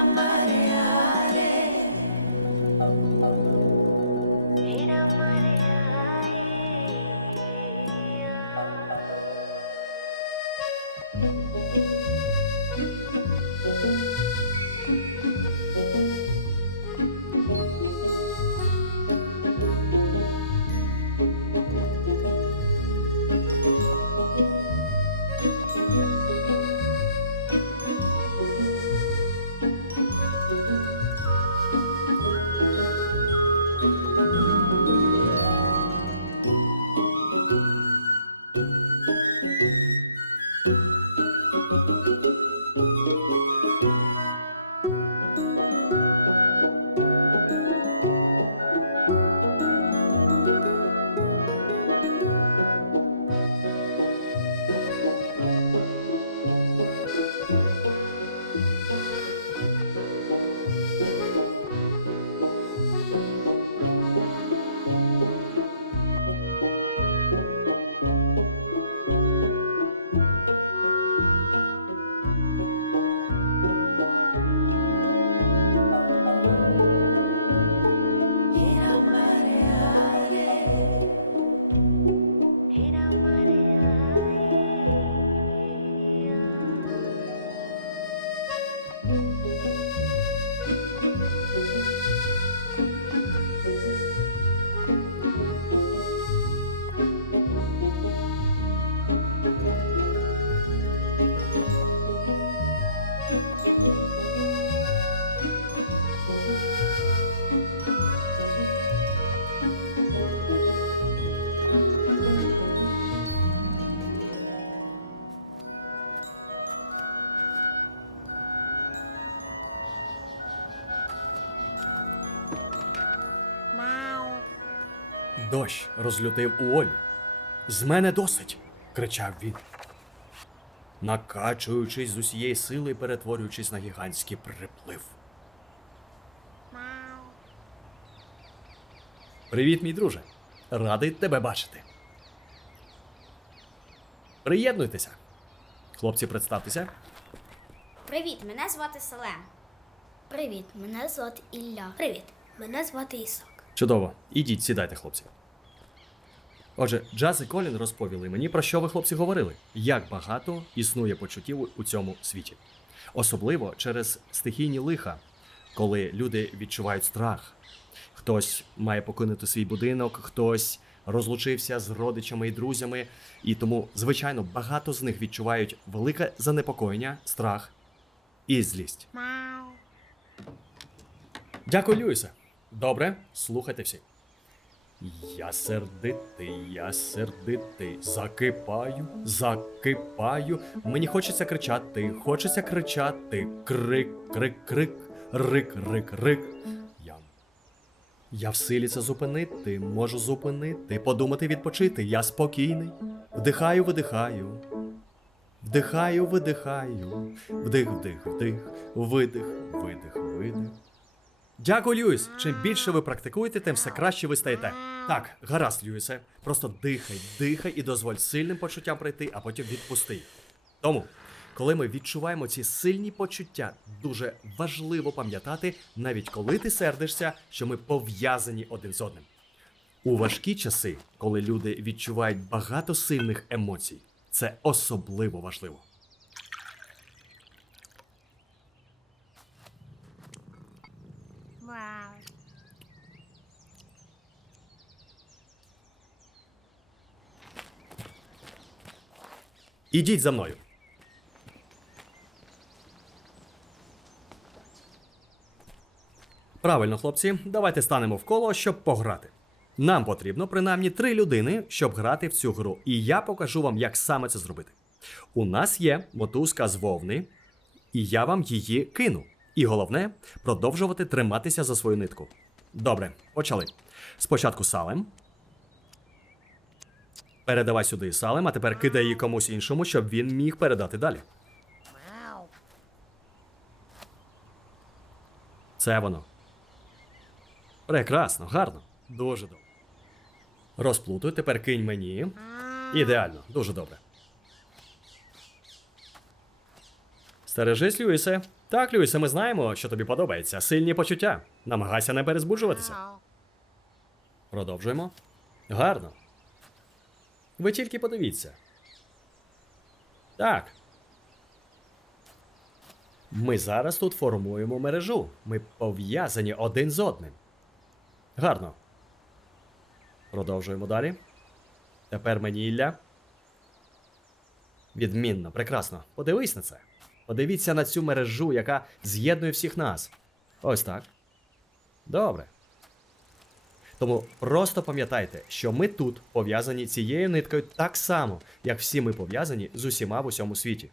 la marea. Дощ розлютив у Олі. З мене досить. кричав він. Накачуючись з усієї сили, перетворюючись на гігантський приплив. Привіт, мій друже. Радий тебе бачити. Приєднуйтеся. Хлопці, представтеся. Привіт, мене звати Селем. Привіт, мене звати Ілля. Привіт, мене звати Ісак. Чудово. Ідіть, сідайте, хлопці. Отже, Джаз і Колін розповіли мені, про що ви, хлопці, говорили, як багато існує почуттів у цьому світі. Особливо через стихійні лиха, коли люди відчувають страх. Хтось має покинути свій будинок, хтось розлучився з родичами і друзями, і тому, звичайно, багато з них відчувають велике занепокоєння, страх і злість. Дякую, Люїсе. Добре, слухайте всі. Я сердитий, я сердитий, закипаю, закипаю. Мені хочеться кричати, хочеться кричати. Крик, крик, крик, рик, рик, рик. Я. Я в силі це зупинити, можу зупинити, подумати, відпочити. Я спокійний. Вдихаю, видихаю. Вдихаю, видихаю. Вдих, вдих, вдих, видих, видих, видих. Дякую, Льюіс. Чим більше ви практикуєте, тим все краще ви стаєте. Так, гаразд, Льюісе. Просто дихай, дихай і дозволь сильним почуттям прийти, а потім відпусти. Тому, коли ми відчуваємо ці сильні почуття, дуже важливо пам'ятати, навіть коли ти сердишся, що ми пов'язані один з одним. У важкі часи, коли люди відчувають багато сильних емоцій, це особливо важливо. Вау. Ідіть за мною. Правильно, хлопці, давайте станемо в коло, щоб пограти. Нам потрібно принаймні три людини, щоб грати в цю гру, і я покажу вам, як саме це зробити. У нас є мотузка з вовни, і я вам її кину. І головне продовжувати триматися за свою нитку. Добре, почали. Спочатку салем. Передавай сюди салем, а тепер кидай її комусь іншому, щоб він міг передати далі. Це воно. Прекрасно, гарно. Дуже добре. Розплутуй, тепер кинь мені. Ідеально, дуже добре. Стережись, Люїсе. Так, Люїсе, ми знаємо, що тобі подобається. Сильні почуття. Намагайся не перезбуджуватися. Продовжуємо. Гарно. Ви тільки подивіться. Так. Ми зараз тут формуємо мережу. Ми пов'язані один з одним. Гарно. Продовжуємо далі. Тепер мені Ілля. Відмінно, прекрасно. Подивись на це. Подивіться на цю мережу, яка з'єднує всіх нас. Ось так. Добре. Тому просто пам'ятайте, що ми тут пов'язані цією ниткою так само, як всі ми пов'язані з усіма в усьому світі.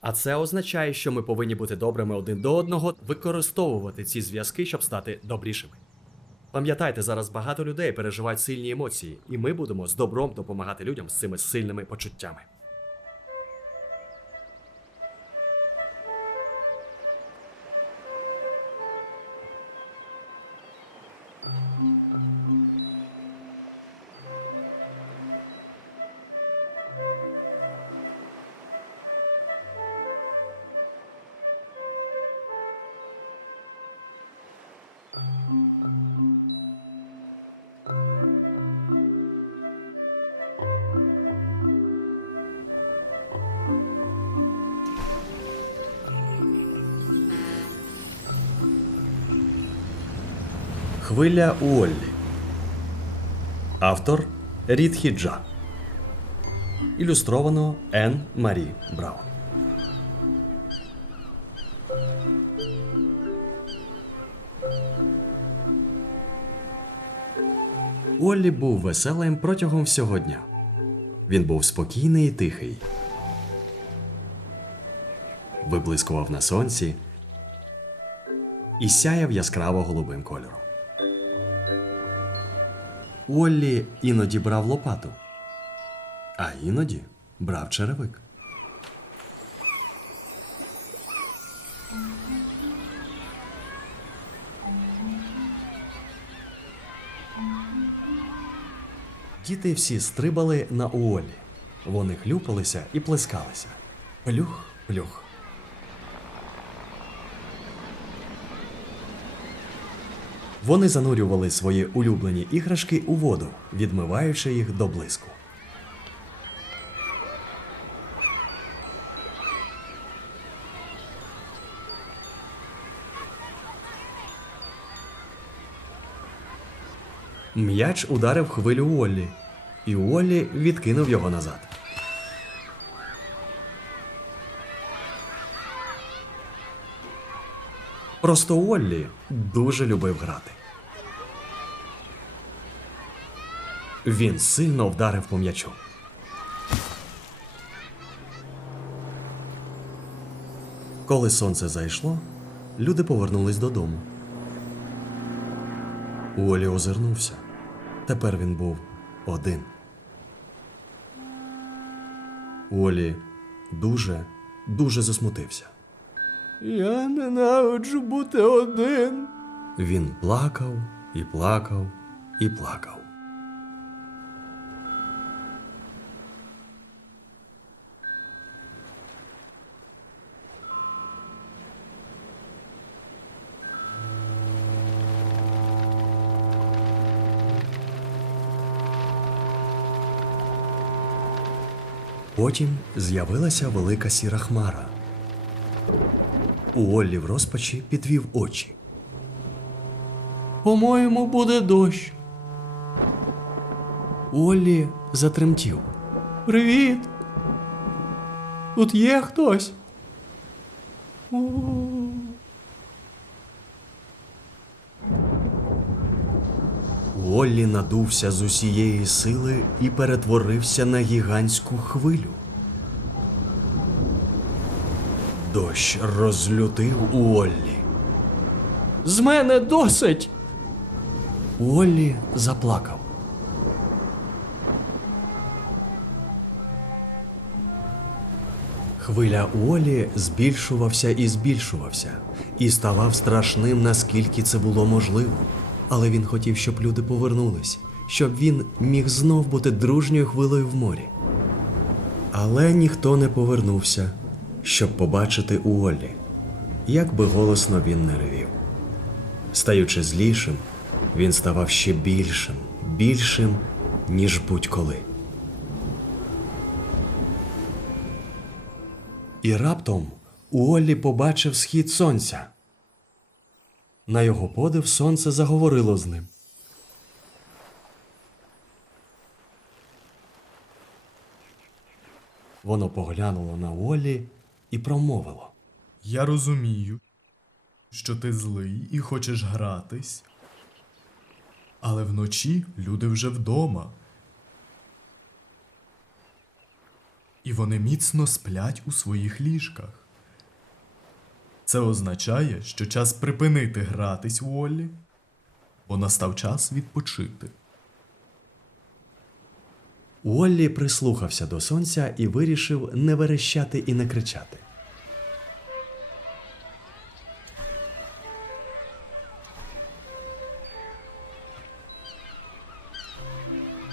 А це означає, що ми повинні бути добрими один до одного, використовувати ці зв'язки, щоб стати добрішими. Пам'ятайте, зараз багато людей переживають сильні емоції, і ми будемо з добром допомагати людям з цими сильними почуттями. Хвиля Уоллі. Автор Рід Хіджа. Ілюстровано Н. Марі Браун. Уоллі був веселим протягом всього дня. Він був спокійний і тихий. Виблискував на сонці і сяяв яскраво голубим кольором. Уоллі іноді брав лопату, а іноді брав черевик. Діти всі стрибали на Уоллі. Вони хлюпалися і плескалися. Плюх, плюх. Вони занурювали свої улюблені іграшки у воду, відмиваючи їх до блиску. М'яч ударив хвилю Уоллі, і Уоллі відкинув його назад. Просто Уоллі дуже любив грати. Він сильно вдарив по м'ячу. Коли сонце зайшло, люди повернулись додому. Уоллі озирнувся. Тепер він був один. Уоллі дуже, дуже засмутився. Я ненавиджу бути один. Він плакав і плакав і плакав. Потім з'явилася велика сіра хмара. Уоллі в розпачі підвів очі. По-моєму, буде дощ. Уоллі затремтів. Привіт. Тут є хтось. Уоллі надувся з усієї сили і перетворився на гігантську хвилю. Дощ розлютив Уоллі. З мене досить. Уоллі заплакав. Хвиля Уоллі збільшувався і збільшувався, і ставав страшним, наскільки це було можливо. Але він хотів, щоб люди повернулись, щоб він міг знов бути дружньою хвилею в морі. Але ніхто не повернувся, щоб побачити Уоллі. як би голосно він не ревів. Стаючи злішим, він ставав ще більшим, більшим, ніж будь-коли. І раптом Уоллі побачив схід сонця. На його подив сонце заговорило з ним. Воно поглянуло на Уоллі і промовило. Я розумію, що ти злий і хочеш гратись. Але вночі люди вже вдома. І вони міцно сплять у своїх ліжках. Це означає, що час припинити гратись Воллі, бо настав час відпочити. Уоллі прислухався до сонця і вирішив не верещати і не кричати.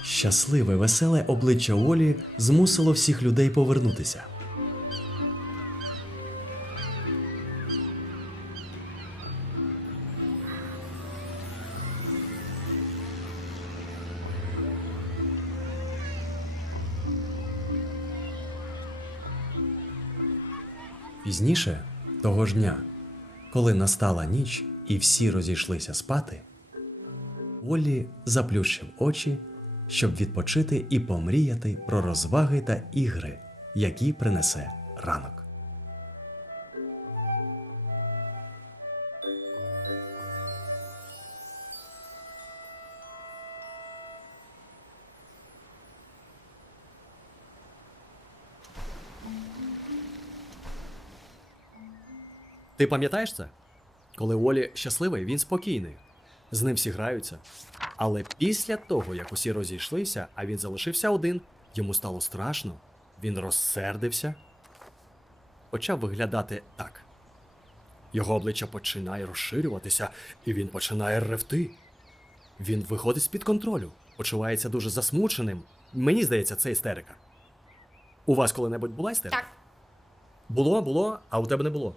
Щасливе, веселе обличчя Олі змусило всіх людей повернутися. Пізніше того ж дня, коли настала ніч і всі розійшлися спати, Олі заплющив очі, щоб відпочити і помріяти про розваги та ігри, які принесе ранок. Ти пам'ятаєш це? Коли Олі щасливий, він спокійний. З ним всі граються. Але після того, як усі розійшлися, а він залишився один, йому стало страшно. Він розсердився, почав виглядати так. Його обличчя починає розширюватися, і він починає ревти. Він виходить з-під контролю, почувається дуже засмученим. Мені здається, це істерика. У вас коли-небудь була істерика? Так, Було, було, а у тебе не було.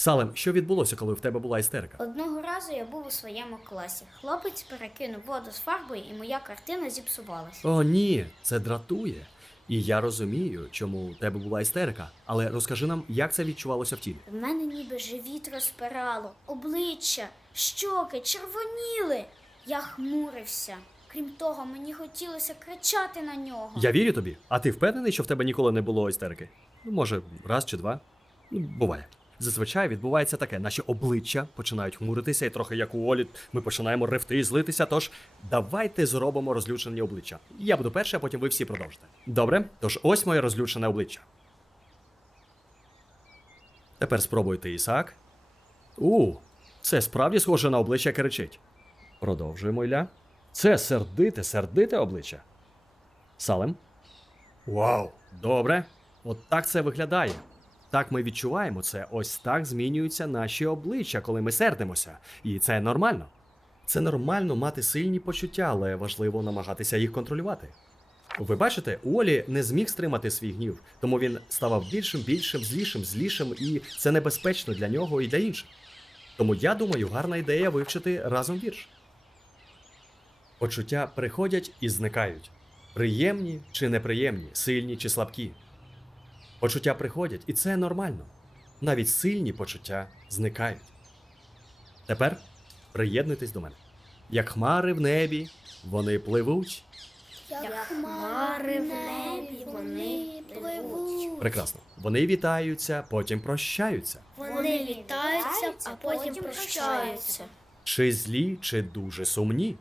Салем, що відбулося, коли в тебе була істерика? одного разу я був у своєму класі. Хлопець перекинув воду з фарбою, і моя картина зіпсувалась. О, ні, це дратує. І я розумію, чому у тебе була істерика. Але розкажи нам, як це відчувалося в тілі. В мене ніби живіт розпирало, обличчя, щоки червоніли. Я хмурився. Крім того, мені хотілося кричати на нього. Я вірю тобі. А ти впевнений, що в тебе ніколи не було істерики? Ну, може, раз чи два. Ну, буває. Зазвичай відбувається таке, наші обличчя починають хмуритися, і трохи як у Олі, ми починаємо ревти і злитися. Тож давайте зробимо розлючені обличчя. Я буду перший, а потім ви всі продовжите. Добре? Тож ось моє розлючене обличчя. Тепер спробуйте Ісаак. У, це справді схоже на обличчя яке кричить. Продовжуємо, Ілля. Це сердите, сердите обличчя. Салем. Вау! Добре. От так це виглядає. Так ми відчуваємо це. Ось так змінюються наші обличчя, коли ми сердимося. І це нормально. Це нормально мати сильні почуття, але важливо намагатися їх контролювати. Ви бачите, Олі не зміг стримати свій гнів, тому він ставав більшим, більшим, злішим, злішим, і це небезпечно для нього і для інших. Тому я думаю, гарна ідея вивчити разом вірш. Почуття приходять і зникають. Приємні чи неприємні, сильні чи слабкі. Почуття приходять, і це нормально. Навіть сильні почуття зникають. Тепер приєднуйтесь до мене. Як хмари в небі, вони пливуть. Як хмари в небі вони пливуть. Прекрасно. Вони вітаються, потім прощаються. Вони вітаються, а потім прощаються. Чи злі, чи дуже сумні.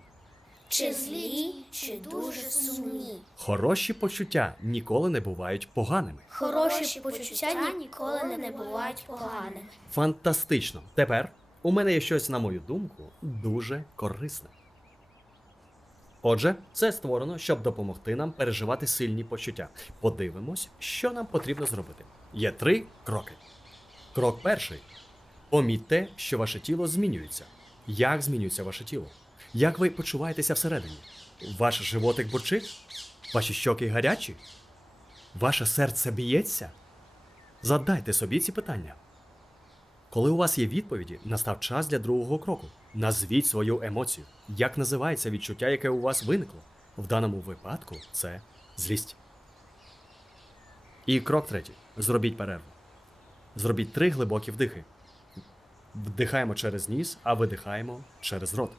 Чи злі, чи дуже сумні. Хороші почуття ніколи не бувають поганими. Хороші почуття ніколи не бувають поганими. Фантастично. Тепер у мене є щось, на мою думку, дуже корисне. Отже, це створено, щоб допомогти нам переживати сильні почуття. Подивимось, що нам потрібно зробити. Є три кроки. Крок перший. Помітьте, що ваше тіло змінюється. Як змінюється ваше тіло? Як ви почуваєтеся всередині? Ваш животик бурчить? Ваші щоки гарячі? Ваше серце б'ється? Задайте собі ці питання. Коли у вас є відповіді, настав час для другого кроку. Назвіть свою емоцію. Як називається відчуття, яке у вас виникло? В даному випадку це злість. І крок третій. Зробіть перерву. Зробіть три глибокі вдихи. Вдихаємо через ніс, а видихаємо через рот.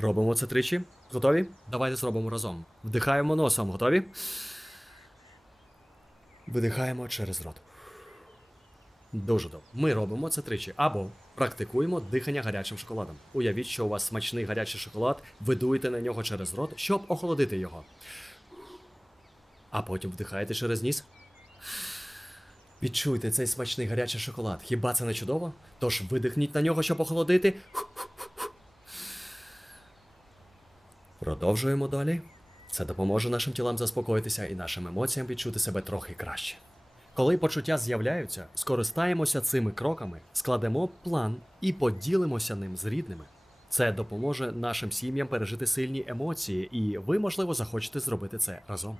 Робимо це тричі. Готові? Давайте зробимо разом. Вдихаємо носом. Готові? Видихаємо через рот. Дуже добре. Ми робимо це тричі. Або практикуємо дихання гарячим шоколадом. Уявіть, що у вас смачний гарячий шоколад, ви дуєте на нього через рот, щоб охолодити його. А потім вдихаєте через ніс. Відчуйте цей смачний гарячий шоколад. Хіба це не чудово? Тож видихніть на нього, щоб охолодити. Продовжуємо далі. Це допоможе нашим тілам заспокоїтися і нашим емоціям відчути себе трохи краще. Коли почуття з'являються, скористаємося цими кроками, складемо план і поділимося ним з рідними. Це допоможе нашим сім'ям пережити сильні емоції, і ви, можливо, захочете зробити це разом.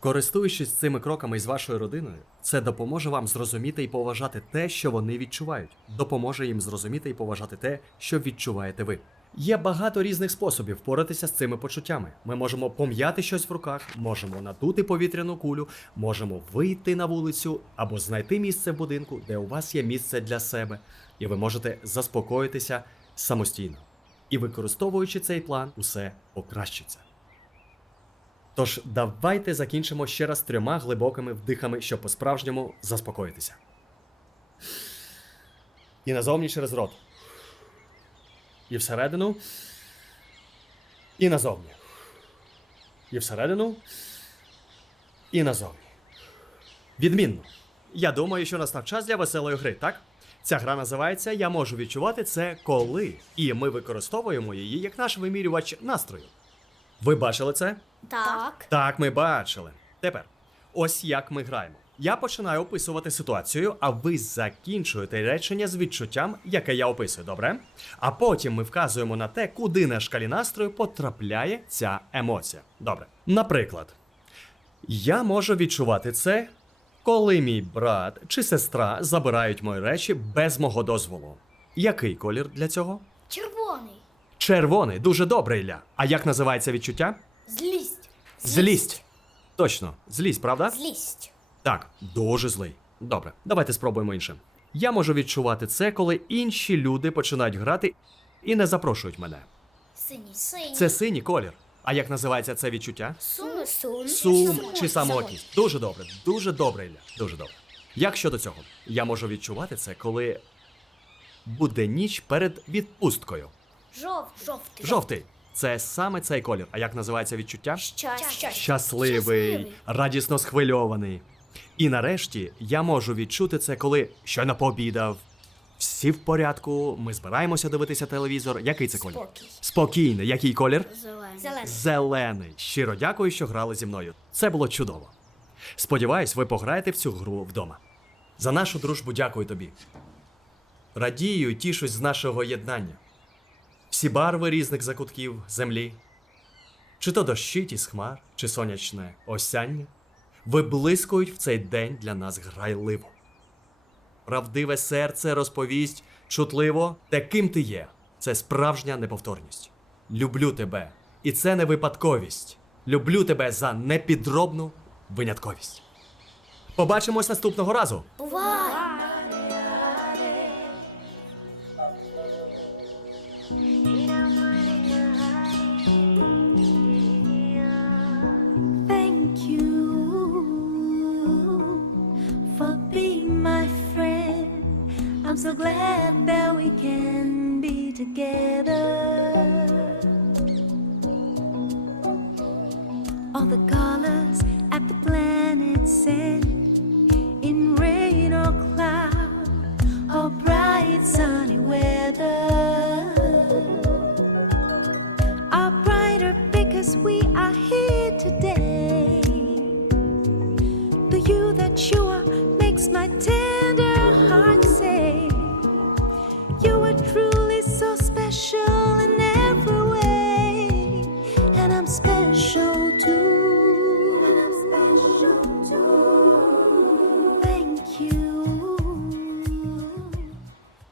Користуючись цими кроками із вашою родиною, це допоможе вам зрозуміти і поважати те, що вони відчувають, допоможе їм зрозуміти і поважати те, що відчуваєте ви. Є багато різних способів впоратися з цими почуттями. Ми можемо пом'яти щось в руках, можемо надути повітряну кулю, можемо вийти на вулицю або знайти місце в будинку, де у вас є місце для себе, і ви можете заспокоїтися самостійно. І використовуючи цей план, усе покращиться. Тож давайте закінчимо ще раз трьома глибокими вдихами, щоб по-справжньому заспокоїтися. І назовні через рот. І всередину. І назовні. І всередину. І назовні. Відмінно. Я думаю, що настав час для веселої гри, так? Ця гра називається Я можу відчувати це коли. І ми використовуємо її як наш вимірювач настрою. Ви бачили це? Так. Так, ми бачили. Тепер, ось як ми граємо. Я починаю описувати ситуацію, а ви закінчуєте речення з відчуттям, яке я описую, добре? А потім ми вказуємо на те, куди на шкалі настрою потрапляє ця емоція. Добре. Наприклад, я можу відчувати це, коли мій брат чи сестра забирають мої речі без мого дозволу. Який колір для цього? Червоний. Червоний, дуже добре, Ілля. А як називається відчуття? Злість. Злість. Точно, злість, правда? Злість. Так, дуже злий. Добре, давайте спробуємо інше. Я можу відчувати це, коли інші люди починають грати і не запрошують мене. Синій. Синій. Це синій колір. А як називається це відчуття? сум. Сум. Сум чи самотність. Дуже добре, дуже добре, Ілля. Дуже добре. Як щодо цього? Я можу відчувати це, коли буде ніч перед відпусткою. Жовтий. Жовтий. Жовтий. Це саме цей колір. А як називається відчуття? Щасливий, Щасливий. радісно схвильований. І нарешті я можу відчути це, коли щойно пообідав. Всі в порядку, ми збираємося дивитися телевізор. Який це колір? Спокій. Спокійний. Який колір? Зелений. Зелений. Зелений. Щиро дякую, що грали зі мною. Це було чудово. Сподіваюсь, ви пограєте в цю гру вдома. За нашу дружбу дякую тобі. Радію і тішусь з нашого єднання. Всі барви різних закутків землі. Чи то дощить із хмар, чи сонячне осяння, виблискують в цей день для нас грайливо. Правдиве серце розповість чутливо, таким ти є. Це справжня неповторність. Люблю тебе, і це не випадковість. Люблю тебе за непідробну винятковість. Побачимось наступного разу. Бувай. So glad that we can be together. All the colors at the planet send in rain or cloud or bright sunny weather.